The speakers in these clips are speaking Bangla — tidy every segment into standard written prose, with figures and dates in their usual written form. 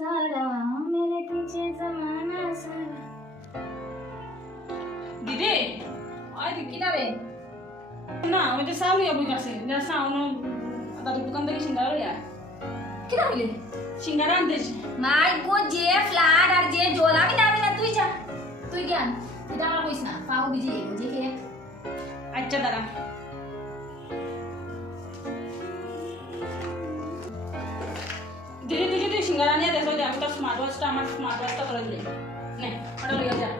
सारा मेरे पीछे जमाना सारा দিদি ওই কি দাবে না ওই যে সাউনি আবু কাছে না সাউনো দাদু দোকান থেকে সিঙ্গারা লইয়া কি দাবিলে সিঙ্গারা আনতেছে মাই গো যে ফ্ল্যাট আর যে জল আমি দাবি না তুই যা তুই জ্ঞান এটা আমার কইছ না পাও বিজি বুঝে কে আচ্ছা দাঁড়া দিদি তুই যদি সিঙ্গারা নিয়ে দেখো যে আমি তো স্মার্ট ওয়াচটা আমার স্মার্ট ওয়াচটা করে দিলে নে ওটা লইয়া যা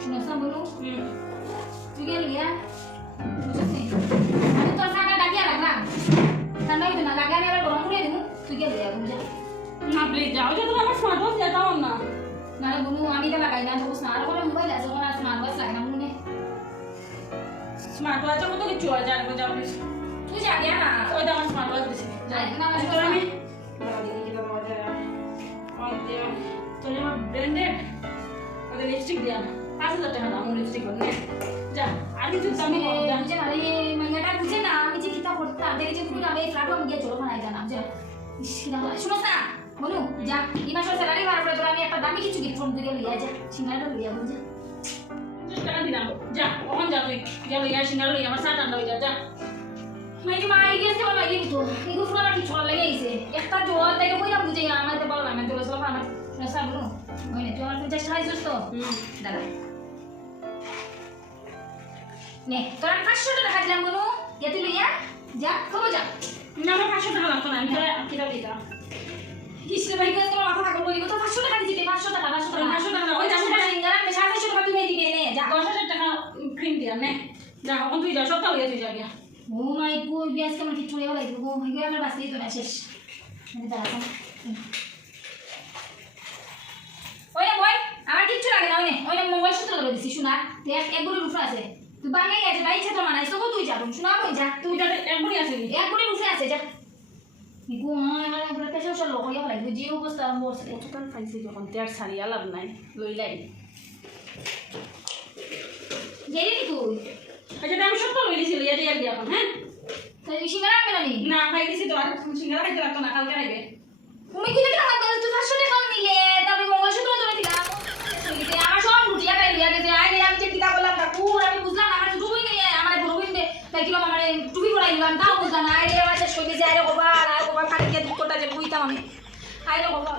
শুনো সব বলো তুই কে লিয়া বুঝছিস আমি তোর সামনে ডাকিয়া রাখলাম ঠান্ডা হইতো না লাগে আমি আবার গরম করে দিব তুই কে লিয়া বুঝা না প্লিজ যাও যে তুমি আমার স্মার্ট ওয়াচ দেখাও না না রে বনু আমি তো লাগাই না বুঝছ না আর কোনো মোবাইল আছে কোনো স্মার্ট ওয়াচ লাগে না মনে স্মার্ট ওয়াচে কত কিছু হয় জানবো যাও প্লিজ তুই যা গিয়া না ওই তো আমার স্মার্ট ওয়াচ দিছি না না তো আমি তো আমার ব্র্যান্ডেড ওই লিপস্টিক দিয়া 5000 টাকা দাম লিপস্টিক নে যা আর কিছু দামি কম যা বুঝে না রে মাইয়াটা বুঝে না আমি যে কিতা করতাম দেখে যে পুরো আমি ফ্ল্যাট বাম গিয়ে চলো বানাই জানা যা ইসিনা শুনো না বলু যা এই মাসের স্যালারি বার করে তোরা আমি একটা দামি কিছু গিফট ফোন দিকে লিয়া যা সিঙ্গারা লিয়া বুঝে টাকা দিলাম যা ওখান যা তুই যা লইয়া সিঙ্গারা লইয়া আমার সাত আন্ডা হয়ে যা যা মাইকে মাই গেছে আমার মাইকে তো ইগো ফুলা কি ছড়া লাগে আইছে একটা জল তাই কইরা বুঝে আমার তো বল আমি তো সব আমার নসা বলু ওই তুই আমার 50 টাকা দিছস তো দাদা নে তোরা 500 টাকা দিলাম বলু যা তুই লইয়া যা খাবো যা না আমার 500 টাকা লাগতো না আমি তোরা কিটা দিতা কিসে ভাই কাজ তোমার মাথা কাটবো ইগো তো 500 টাকা দিতে 500 টাকা 500 টাকা ওই 500 টাকা সিঙ্গারা 450 টাকা তুমি দিবে নে যা 10000 টাকা ক্রিম দিয়া নে যা এখন তুই যা সবটা লইয়া তুই যা গিয়া ও মাই গড বিয়াস কেমন কি ছড়ে গেল গো ইগো আমার বাসি তো না শেষ আমি দাঁড়া ওই আমার কিচ্ছু লাগে না ওই মঙ্গলসূত্র ধরে দিছি শোনা দেখ একগুলো রুফে আছে তুই বাঙাই আছে ভাই ইচ্ছা তো মানাইছ তো তুই যাবো শোনা বই যা তুই যা একবারই আসলি একগুলো রুফে আছে যা ইগো আমার একবার পেশা সব লোক হইয়া লাগবে যে অবস্থা আমি বলছি কতক্ষণ পাইছি যখন তেয়ার সারিয়া লাভ নাই লইলাই গেলি নি তুই আচ্ছা আমি সবটা লই দিছি লইয়া দিয়া গিয়া এখন হ্যাঁ তুই সিঙ্গারা আনবে না নি না খাই দিছি তো আর সিঙ্গারা খাইতে লাগতো না কালকে খাইবে তুমি কি দেখি আমার কাছে তুই 500 টাকা নিলে তারপরে মঙ্গলসূত্র ধরে দিলাম আমার সব লুটিয়া খাই লিয়া গেছে আই আমি যে কিতা বললাম না পুরো আমি বুঝলাম আমার টুপি নিয়ে আমার বড়বিন দে তাই কি আমার টুপি পরাই দিলাম তাও বুঝলাম না আই রে আমার শেষ হয়ে গেছে আই রে বাবা আর বাবা খালি কে দুঃখটা যে বুইতাম আমি আই রে বাবা